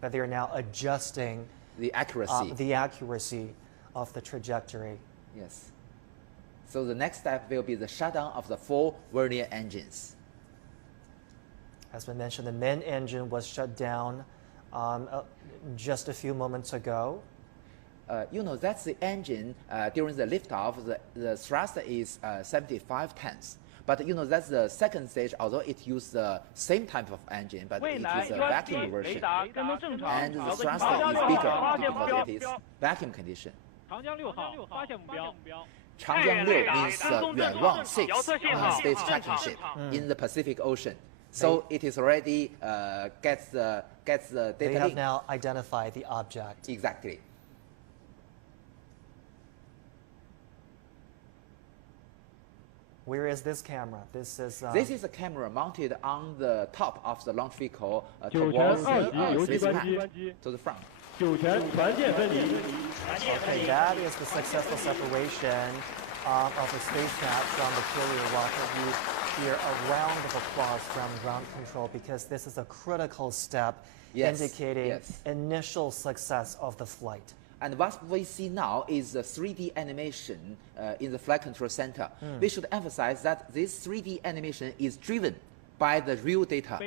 But they're now adjusting The accuracy. the accuracy of the trajectory. Yes. So the next step will be the shutdown of the 4 vernier engines. As we mentioned, the main engine was shut down just a few moments ago. You know, that's the engine during the liftoff, the thrust is 75 tons. But you know, that's the second stage, although it used the same type of engine, but it is a vacuum version. And the thrust is bigger because it is vacuum condition. 长江6号发现目标。 Changjiang 6 means Yuanwang 6 space tracking ship in the Pacific Ocean. So it is already gets the They data have link. now identified the object. Exactly. Where is this camera? This is This is a camera mounted on the top of the launch vehicle 酒 towards 泉2 the 级游击关 spacecraft 机， to the front. 酒泉船舰分离。 okay. That is the successful separation of the spacecraft from the carrier rocket. You hear a round of applause from ground control because this is a critical step Yes, indicating yes. initial success of the flight. And what we see now is the 3D animation in the flight control center. We should emphasize that this 3D animation is driven by the real data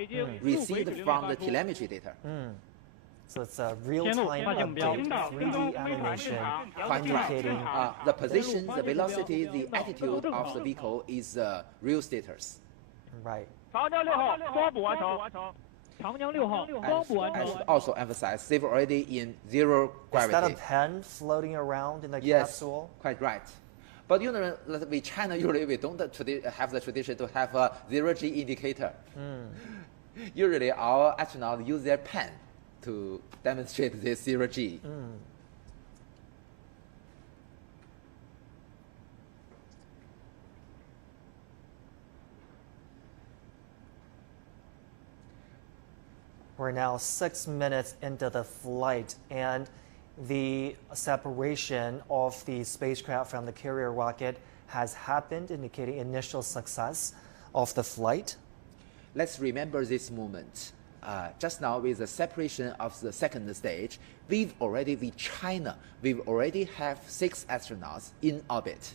received from the telemetry data. So it's a real-time update, 3D animation indicating The position, the velocity, the attitude of the vehicle is real status. right. 长江6号装补完成。长江6号装补完 I 成 should。also emphasize they've already in zero Is that a gravity. pen floating around in the Yes, capsule? quite right. But you know, we China usually we don't have the tradition to have a zero-G indicator. Usually our astronauts use their pen to demonstrate this zero-G. We're now 6 minutes into the flight, and the separation of the spacecraft from the carrier rocket has happened, indicating initial success of the flight. Let's remember this moment. Just now, with the separation of the second stage, with China, we've already have 6 astronauts in orbit.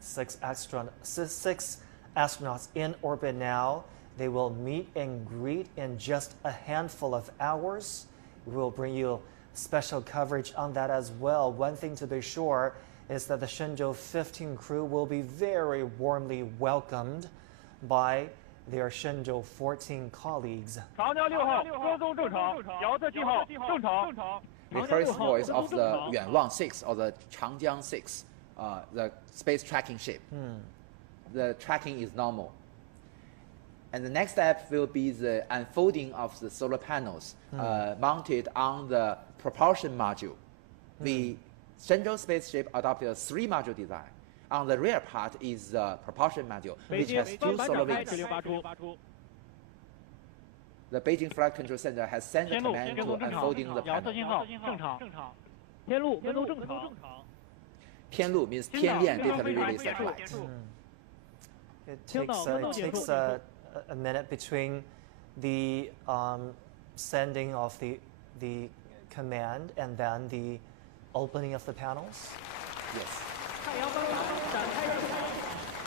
6 astronauts in orbit now. They will meet and greet in just a handful of hours. We will bring you special coverage on that as well. One thing to be sure is that the Shenzhou 15 crew will be very warmly welcomed by their Shenzhou 14 colleagues. The first voice of the Yuanwang 6 or the Changjiang 6, the space tracking ship. The tracking is normal. And the next step will be the unfolding of the solar panels mounted on the propulsion module. The Shenzhou spaceship adopted a 3-module design. On the rear part is the propulsion module, which has 2 solar wings. The Beijing Flight Control Center has sent a command to unfolding the panel. Tianlu means Tianlian literally relay satellite. It takes a minute between the sending of the command and then the opening of the panels. Yes.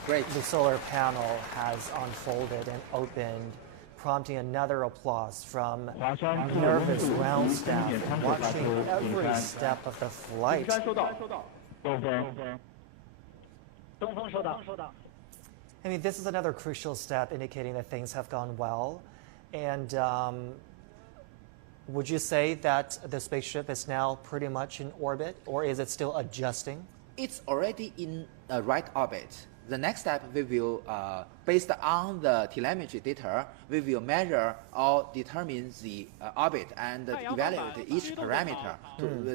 Great. The solar panel has unfolded and opened, prompting another applause from nervous ground staff watching every step of the flight. I mean, this is another crucial step indicating that things have gone well. And would you say that the spaceship is now pretty much in orbit, or is it still adjusting? It's already in a right orbit. The next step, we will, based on the telemetry data, we will measure or determine the orbit and evaluate each parameter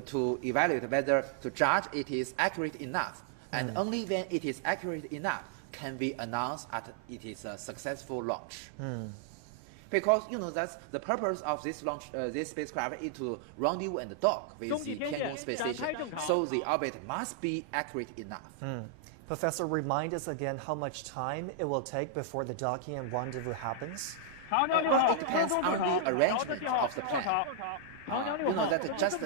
to evaluate whether to judge it is accurate enough. And only when it is accurate enough can be announced that it is a successful launch. Because that's the purpose of this launch, this spacecraft is to rendezvous and dock with the Tiangong space station. So the orbit must be accurate enough. Professor, remind us again how much time it will take before the docking and rendezvous happens. Well, it depends on the arrangement of the plan. That just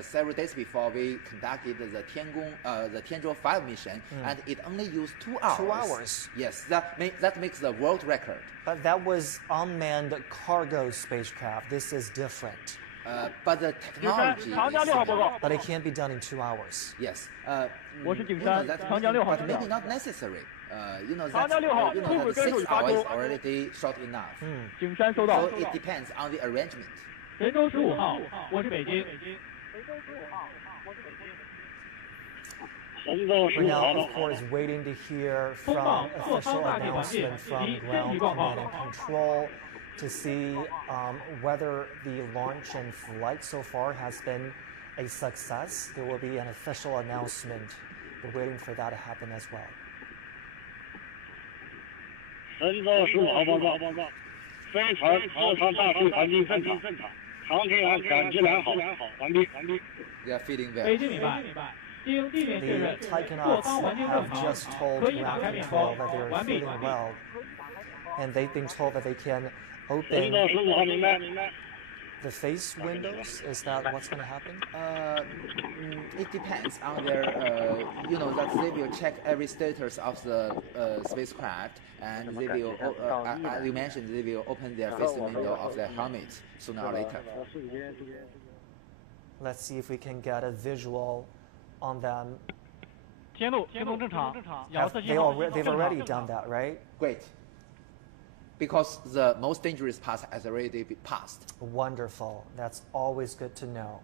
several days before we conducted the Tianzhou 5 mission, and it only used 2 hours. 2 hours? Yes, that makes the world record. But that was unmanned cargo spacecraft. This is different. But the technology But it can't be done in 2 hours. Yes. But maybe not necessary. That 6 hours is already short enough. So it depends on the arrangement. We're now, of course, waiting to hear from official announcement from Ground Command and Control to see whether the launch and flight so far has been a success. There will be an official announcement. We're waiting for that to happen as well. 15号报告，飞船自上大气环境正常，航天员感知良好，完毕。 They are feeling well. The Taikonauts have just told ground control that they are feeling well, and they've been told that they can open the face windows. Is that what's going to happen? It depends on their, that they will check every status of the spacecraft, and they will, as you mentioned, they will open their face window of their helmet sooner or later. Let's see if we can get a visual on them. They've already done that, right? Great. Because the most dangerous part has already been passed. Wonderful. That's always good to know.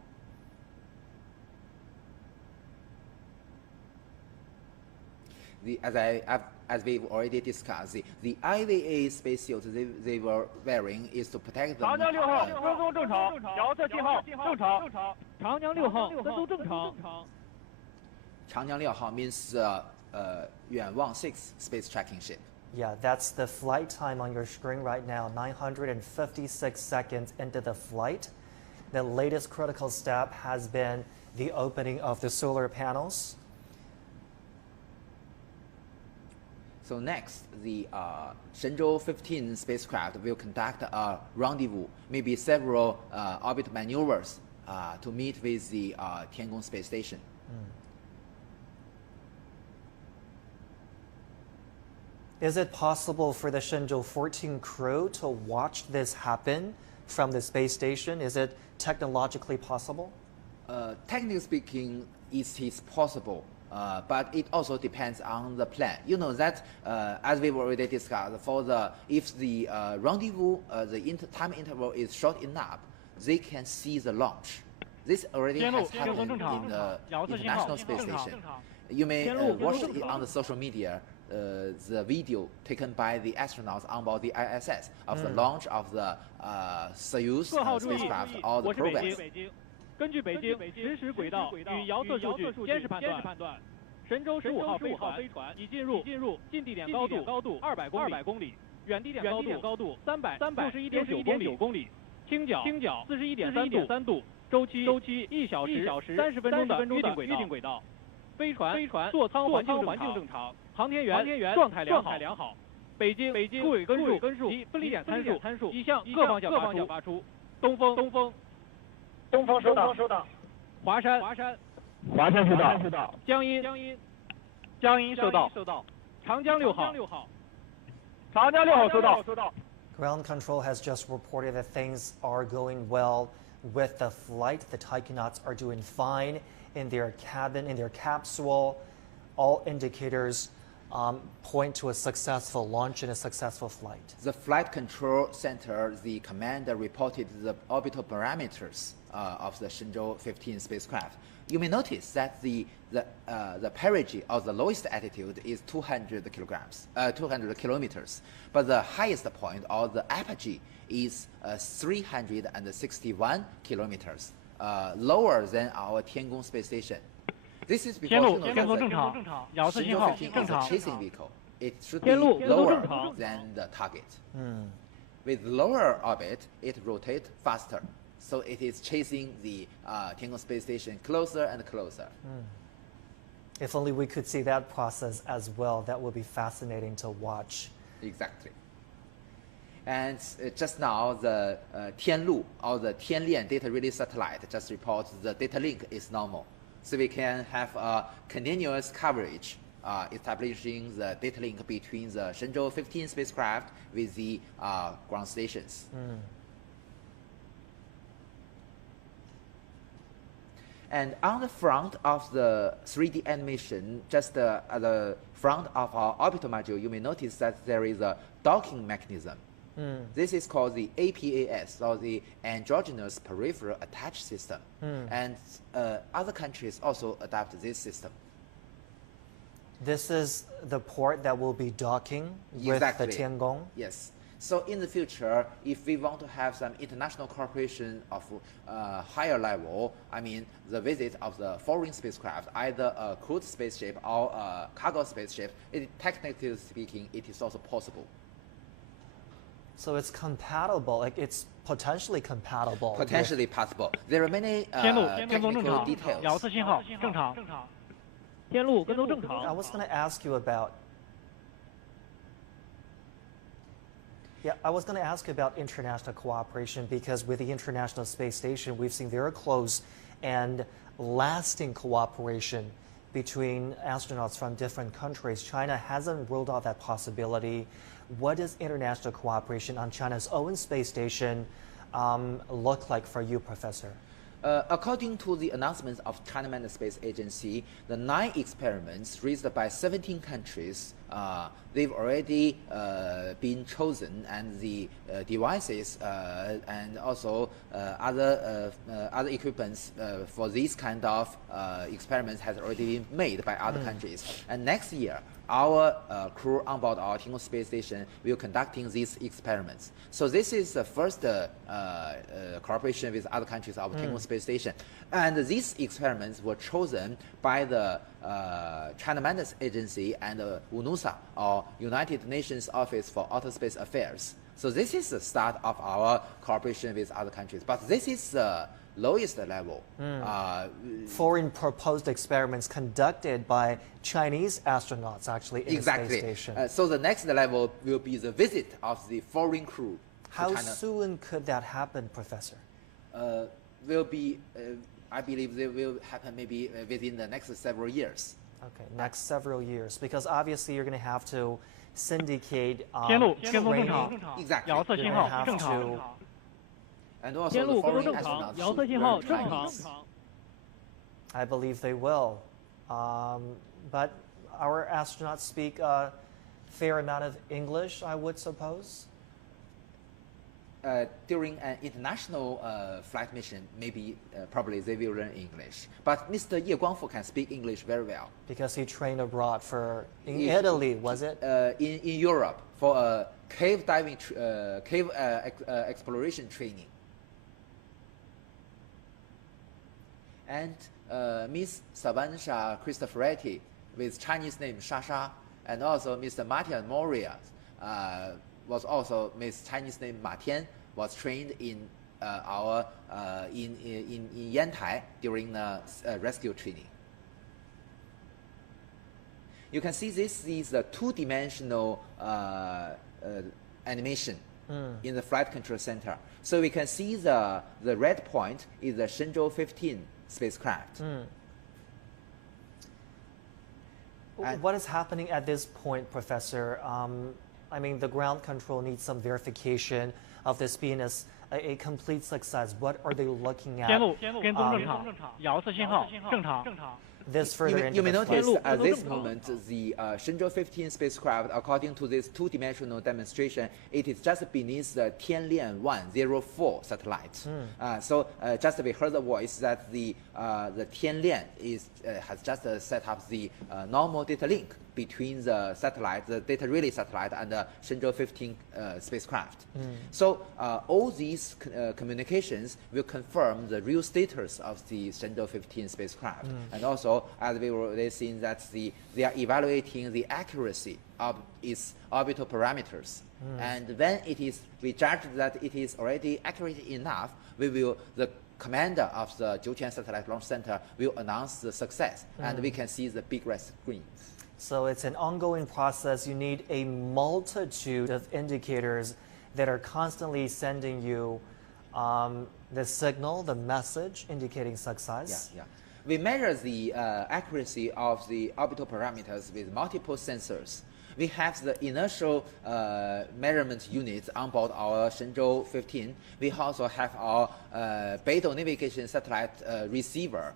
As we've already discussed, the IVA spacesuit they were wearing is to protect them. Changjiang 6号 means Yuanwang 6 space tracking ship. Yeah, that's the flight time on your screen right now, 956 seconds into the flight. The latest critical step has been the opening of the solar panels. So next, the Shenzhou 15 spacecraft will conduct a rendezvous, maybe several orbit maneuvers to meet with the Tiangong space station. Is it possible for the Shenzhou 14 crew to watch this happen from the space station? Is it technologically possible? Technically speaking, it is possible. But it also depends on the plan. You know that, as we've already discussed, if the rendezvous, the time interval is short enough, they can see the launch. This already has happened in the International Space Station. You may watch it on the social media, the video taken by the astronauts on board the ISS of the launch of the Soyuz spacecraft or the programs. 根据北京实时轨道与遥测数据监视判断，神舟15号飞船已进入近地点高度200公里，远地点高度361.9公里，倾角41.3度，周期1小时30分钟的预定轨道。飞船座舱环境正常，航天员状态良好。北京固轨根数及分离点参数已向各方向发出。东风收到。华山收到。江阴收到。长江6号收到。Ground control has just reported that things are going well with the flight. The taikonauts are doing fine in their cabin, in their capsule. All indicators point to a successful launch and a successful flight. The Flight Control Center, the commander reported the orbital parameters of the Shenzhou 15 spacecraft. You may notice that the perigee or the lowest altitude is 200 kilometers, but the highest point or the apogee is 361 kilometers, lower than our Tiangong space station. This is because Shenzhou 15 is a chasing vehicle. It should be lower than the target. With lower orbit, it rotates faster. So it is chasing the Tiangong space station closer and closer. If only we could see that process as well. That would be fascinating to watch. Exactly. And just now, the Tianlu or the Tianlian data relay satellite just reports the data link is normal. So we can have a continuous coverage establishing the data link between the Shenzhou 15 spacecraft with the ground stations. And on the front of the 3D animation, just at the front of our orbital module, you may notice that there is a docking mechanism. This is called the APAS, or the Androgynous Peripheral Attach System. And other countries also adopt this system. This is the port that will be docking with the Tiangong? Yes. So in the future, if we want to have some international cooperation of higher level, I mean the visit of the foreign spacecraft, either a crewed spaceship or a cargo spaceship, technically speaking, it is also possible. So it's compatible, like it's potentially compatible. Potentially possible. There are many technical details. 遥测信号正常。天路跟踪正常。 I was going to ask you about. Yeah, I was going to ask about international cooperation because with the International Space Station, we've seen very close and lasting cooperation between astronauts from different countries. China hasn't ruled out that possibility. What does international cooperation on China's own space station look like for you, Professor? According to the announcements of China Manned Space Agency, the 9 experiments raised by 17 countries, they've already been chosen, and the devices and also other equipments for these kind of experiments has already been made by other countries. And next year, our crew on board our Tiangong space station will conducting these experiments. So this is the first cooperation with other countries of Tiangong space station. And these experiments were chosen by the China Maintenance Agency and UNOOSA, or United Nations Office for Outer Space Affairs. So this is the start of our cooperation with other countries. But this is the lowest level. Foreign proposed experiments conducted by Chinese astronauts actually in the space station. So the next level will be the visit of the foreign crew. How soon could that happen, Professor? Will be, I believe they will happen maybe within the next several years. Okay, next several years, because obviously you're going to have to syndicate 天路 training. 跟踪正常， Exactly. 遥测信号 You're gonna have 正常 to-， And also 天 the 路跟踪 foreign 正常， astronauts 遥测 should 信号 learn 正常 Chinese.。 I believe they will. But our astronauts speak a fair amount of English, I would suppose. During an international flight mission, maybe probably they will learn English. But Mr. Ye Guangfu can speak English very well. Because he trained abroad in Italy, was it? In Europe for a cave diving, exploration training. And Miss Savancha Cristoforetti, with Chinese name Shasha, and also Mr. Martin Moria, was also with Chinese name Ma Tian, was trained in in Yantai during the rescue training. You can see this is a two-dimensional animation in the flight control center. So we can see the red point is the Shenzhou 15 spacecraft. What is happening at this point, Professor? I mean, the ground control needs some verification of this being a complete success. What are they looking at? 天路跟踪正常，遥测信号正常。 This further into You may the flight. notice at this moment the Shenzhou 15 spacecraft, according to this two-dimensional demonstration, it is just beneath the Tianlian 104 satellite. So just we heard the voice that the Tianlian has just set up the normal data link between the satellite, the data relay satellite, and the Shenzhou 15 spacecraft. So all these communications will confirm the real status of the Shenzhou 15 spacecraft. And also, as we already seen, that they are evaluating the accuracy of its orbital parameters. And when we judge that it is already accurate enough, the commander of the Jiutian Satellite Launch Center will announce the success, and we can see the big red screens. So it's an ongoing process. You need a multitude of indicators that are constantly sending you the signal, the message indicating success. Yeah. We measure the accuracy of the orbital parameters with multiple sensors. We have the inertial measurement units on board our Shenzhou 15. We also have our Beidou navigation satellite receiver.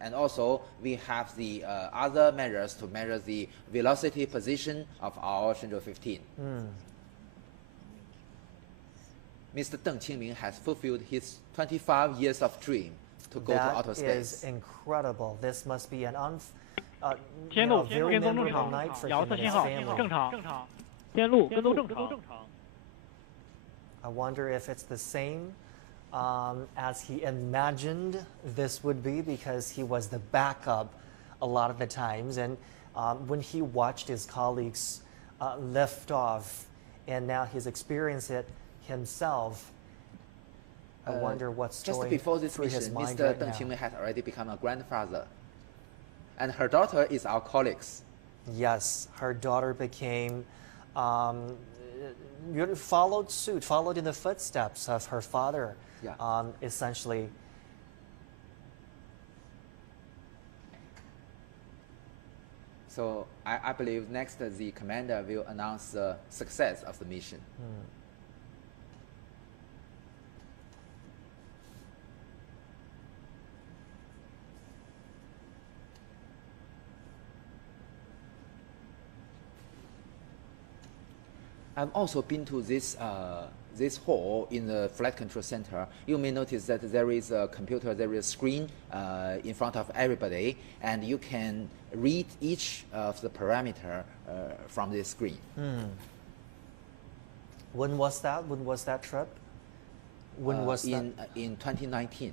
And also, we have the other measures to measure the velocity position of our Shenzhou 15. Mr. Deng Qingming has fulfilled his 25 years of dream to go to outer space. That is incredible. This must be an天路 very 跟踪正 memorable 常 night，for 遥 him 测 and 信 his 号 family. 正常。天路跟踪正常。 I wonder if it's the same as he imagined this would be, because he was the backup a lot of the times. And when he watched his colleagues lift off, and now he's experienced it himself, I wonder what's Just going before this through his mission, mind Mr. right Deng now. Qingming has already become a grandfather. And her daughter is our colleagues. Yes, her daughter became, followed in the footsteps of her father, essentially. So I believe next the commander will announce the success of the mission. I've also been to this hall in the flight control center. You may notice that there is a computer, there is a screen in front of everybody, and you can read each of the parameter from this screen. When was that? When was that trip? When was that? In 2019.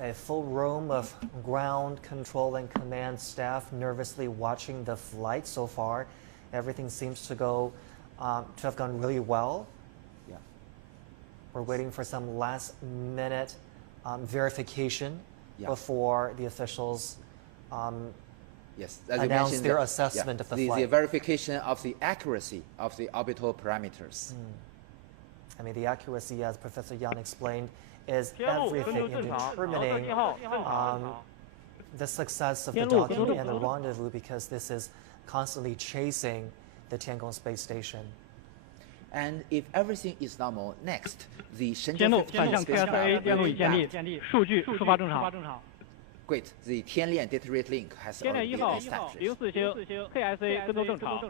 A full room of ground control and command staff nervously watching the flight so far. Everything seems to have gone really well. Yeah. We're waiting for some last-minute verification before the officials yes, as announce you mentioned, their assessment of the flight. The verification of the accuracy of the orbital parameters. I mean, the accuracy, as Professor Yang explained, is everything in determining the success of the docking and the rendezvous, because this is constantly chasing the Tiangong space station. And if everything is normal, next, the 天路 Shenzhou 反向 15 KSA 电路已建立 spacecraft. 数据出发正常。 Great, the Tianlian data rate link has 天链 already 1 been 号 established. 04星 KSA 跟踪正常。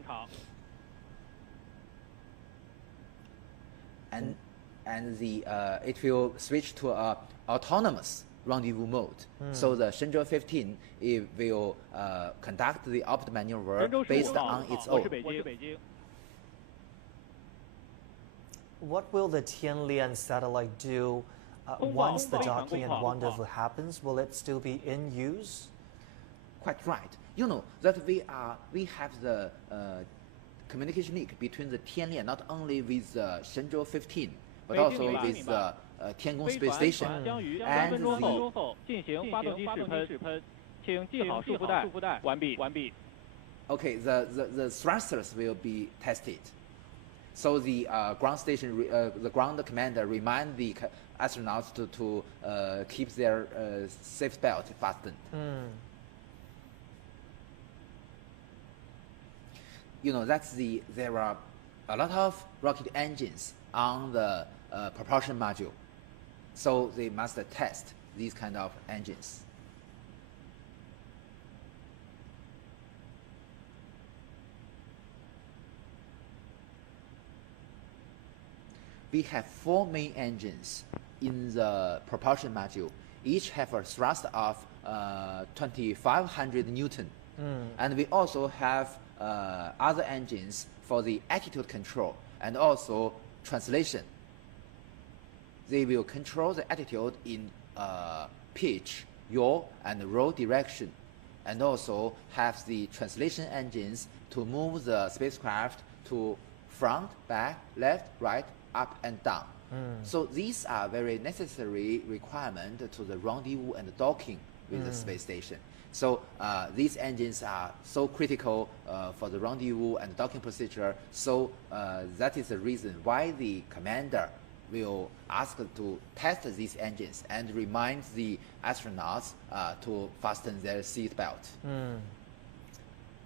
And the it will switch to a autonomous rendezvous mode. So the Shenzhou 15 it will conduct the orbit maneuver 神舟15 based 号 on its 我 own. 是北京。 What will the Tianlian satellite do once the docking and rendezvous happens? Will it still be in use? Quite right. You know that we have the communication link between the Tianlian not only with Shenzhou 15 but also with the Tiangong 飞 space 船 station 将于3 and 分钟 the 后进行发动机试喷，请系好束缚带。完毕。 okay, the thrusters will be tested. So the ground station, the ground commander remind the astronauts to keep their safe belt fastened. You know there are a lot of rocket engines on the propulsion module, so they must test these kind of engines. We have 4 main engines in the propulsion module. Each have a thrust of 2,500 Newton. And we also have other engines for the attitude control and also translation. They will control the attitude in pitch, yaw, and roll direction, and also have the translation engines to move the spacecraft to front, back, left, right, up and down. So these are very necessary requirement to the rendezvous and docking with the space station. So these engines are so critical for the rendezvous and docking procedure. So that is the reason why the commander will ask to test these engines and remind the astronauts to fasten their seat belt.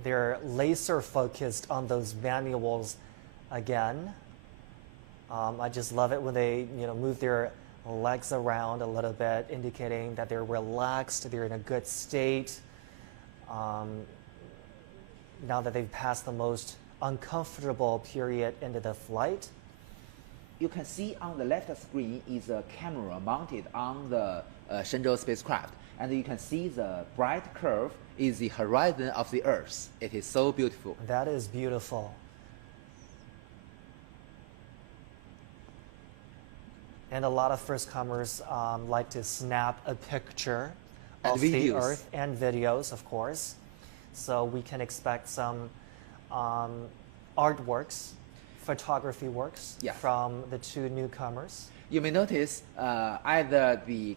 They're laser focused on those manuals again. I just love it when they move their legs around a little bit, indicating that they're relaxed, they're in a good state. Now that they've passed the most uncomfortable period into the flight. You can see on the left screen is a camera mounted on the Shenzhou spacecraft, and you can see the bright curve is the horizon of the Earth. It is so beautiful. That is beautiful. And a lot of first-comers like to snap a picture of the Earth and videos, of course. So we can expect some artworks, photography works from the 2 newcomers. You may notice either the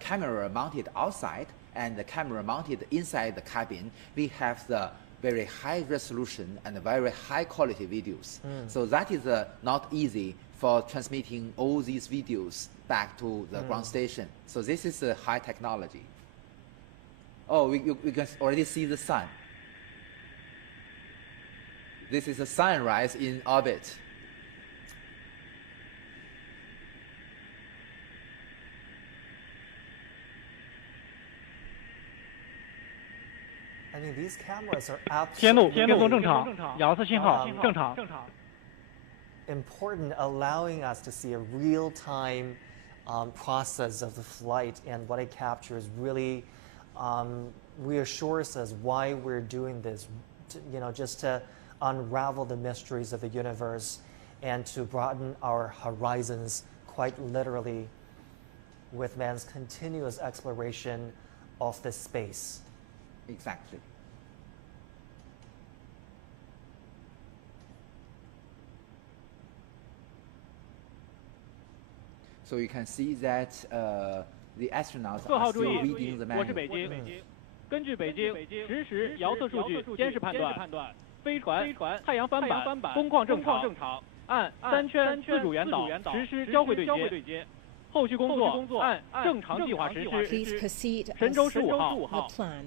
camera mounted outside and the camera mounted inside the cabin. We have the very high resolution and very high quality videos. So that is not easy for transmitting all these videos back to the ground station. So this is a high technology. Oh, we can already see the sun. This is a sunrise in orbit. I mean, these cameras are 天路 absolutely 跟踪正常，杨四信号正常。 important, allowing us to see a real-time process of the flight, and what it captures really reassures us why we're doing this, just to unravel the mysteries of the universe and to broaden our horizons quite literally. with man's continuous exploration of this space. Exactly. So you can see that the astronauts 4号 are 注 still 意， reading the 我是北 manual. 京。根据北京实时遥测数据监视判断，飞船太阳帆板工况正常，按3圈自主原导实施交会对接。后续工作按正常计划实 Please 施。 proceed 神舟 as 15 the 号。 plan.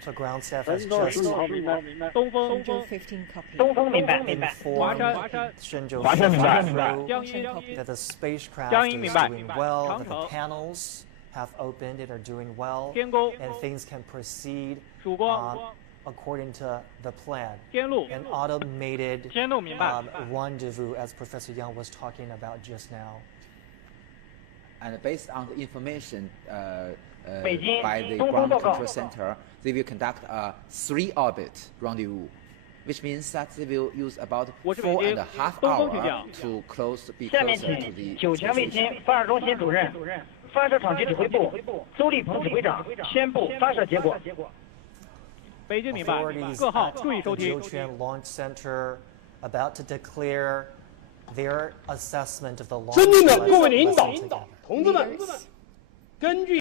So ground staff has 神舟 just 15号明白。东风 Shenzhou 15 copy. 东风明白。 informed Shenzhou 华山明白。 crew 江阴 that the spacecraft 江 is 阴明白。 doing well, 长 that the 城 panels have opened and are doing well, 天宫 and things can proceed 曙光 according to the plan. 天路 An automated 天路明白。 rendezvous, as Professor Yang was talking about just now. And based on the information Beijing, by the Dongfeng ground 报告。 control center, they will conduct a 3-orbit rendezvous, which means that they will use about 我是北京 4.5 东风请讲。 hours to be 下面 closer to 请 the 九强卫 space 星 station. 发射中心主任、发射场局指挥部邹立鹏指挥长宣布发射结果。北京明白。 Authorities 各号 at 注意 the 收听。 Jiuquan Launch Center about to declare their assessment of the launch. 尊敬的各位 Let's 领导 listen together. 同志们，根据